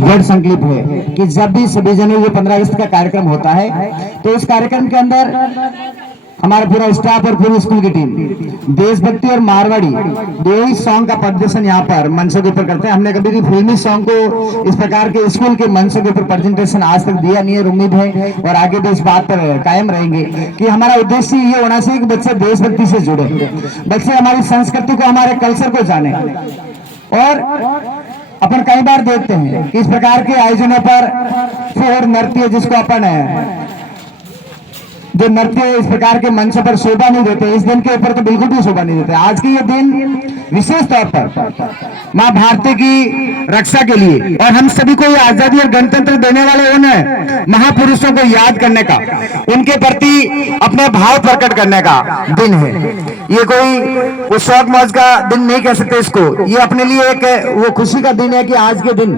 दृढ़ संकल्प है कि जब भी 26 जनवरी 15 अगस्त का कार्यक्रम होता है तो उस कार्यक्रम के अंदर हमारा पूरा स्टाफ और पूरी स्कूल की टीम देशभक्ति और मारवाड़ी दो ही सॉन्ग का प्रदर्शन यहाँ पर मंचों के ऊपर करते हैं। हमने कभी भी फिल्मी सॉन्ग को इस प्रकार के स्कूल के मंचों के ऊपर प्रेजेंटेशन आज तक दिया नहीं है। उम्मीद है और आगे भी इस बात पर कायम रहेंगे कि हमारा उद्देश्य ये होना चाहिए कि बच्चे देशभक्ति से जुड़े, बच्चे हमारी संस्कृति को, हमारे कल्चर को जाने। और अपन कई बार देखते हैं कि इस प्रकार के आयोजनों पर फोर नृत्य, जिसको अपन जो नृत्य इस प्रकार के मंचों पर शोभा नहीं देते, इस दिन के ऊपर तो बिल्कुल भी शोभा नहीं देते। आज के ये दिन विशेष तौर पर मां भारती की रक्षा के लिए और हम सभी को ये आजादी और गणतंत्र देने वाले उन महापुरुषों को याद करने का, उनके प्रति अपने भाव प्रकट करने का दिन है। ये कोई वो शौक मौज का दिन नहीं कह सकते इसको, ये अपने लिए एक वो खुशी का दिन है कि आज के दिन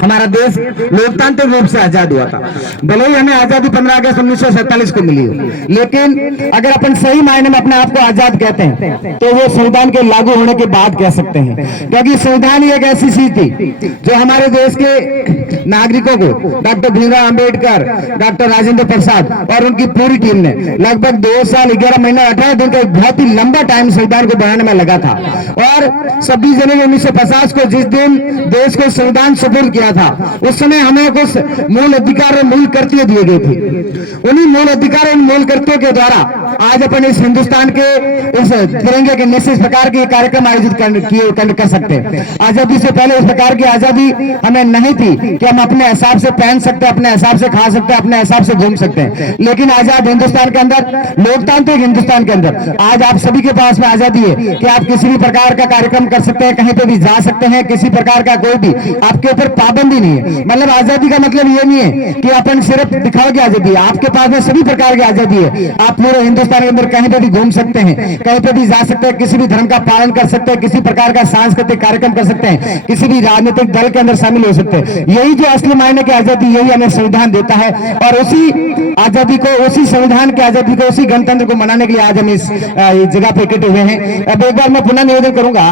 हमारा देश लोकतांत्रिक रूप से आजाद हुआ था। भले ही हमें आजादी 15 अगस्त 1947 को मिली हो, लेकिन अगर अपन सही मायने में अपने आप को आजाद कहते हैं तो वो संविधान के लागू होने के बाद कह सकते हैं, क्योंकि संविधान ही एक ऐसी चीज थी जो हमारे देश के नागरिकों को डॉक्टर भीमराव अंबेडकर, डॉक्टर राजेंद्र प्रसाद और उनकी पूरी टीम ने लगभग 2 साल 11 महीने 18 दिन का एक बहुत ही लंबा टाइम संविधान को बनाने में लगा था। और 26 जनवरी 1950 को जिस दिन देश को संविधान सुपुर्द किया था, उस समय हमें कुछ मूल अधिकार और मूल कर्तव्य दिए गए थे। उन्हीं मूल अधिकार और मूल कर्तव्यों के द्वारा आज अपन इस हिंदुस्तान के इस तिरंगे के नीचे इस प्रकार के कार्यक्रम आयोजित कर सकते हैं। आजादी से पहले इस प्रकार की आजादी हमें नहीं थी कि हम अपने हिसाब से पहन सकते हैं, अपने हिसाब से खा सकते हैं, अपने हिसाब से घूम सकते हैं। लेकिन आजाद हिंदुस्तान के अंदर, लोकतांत्रिक हिंदुस्तान के अंदर आज आप सभी के पास में आजादी है कि आप किसी भी प्रकार का कार्यक्रम कर सकते हैं, कहीं पे भी जा सकते हैं, किसी प्रकार का कोई भी आपके ऊपर पाबंदी नहीं है। मतलब आजादी का मतलब ये नहीं है कि अपन सिर्फ दिखाओ की आजादी है, आपके पास में सभी प्रकार की आजादी है। आप पूरे हिंदुस्तान के अंदर कहीं पे भी घूम सकते हैं, कहीं पे भी जा सकते हैं, किसी भी धर्म का पालन कर सकते हैं, किसी प्रकार का सांस्कृतिक कार्यक्रम कर सकते हैं, किसी भी राजनीतिक दल के अंदर शामिल हो सकते हैं। यही जो असली मायने की आजादी, यही हमें संविधान देता है। और उसी आजादी को, उसी संविधान की आजादी को, उसी गणतंत्र को मनाने के लिए आज हम इस जगह पे इकट्ठे हुए हैं। अब एक बार मैं पुनः निवेदन करूंगा,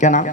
क्या नाम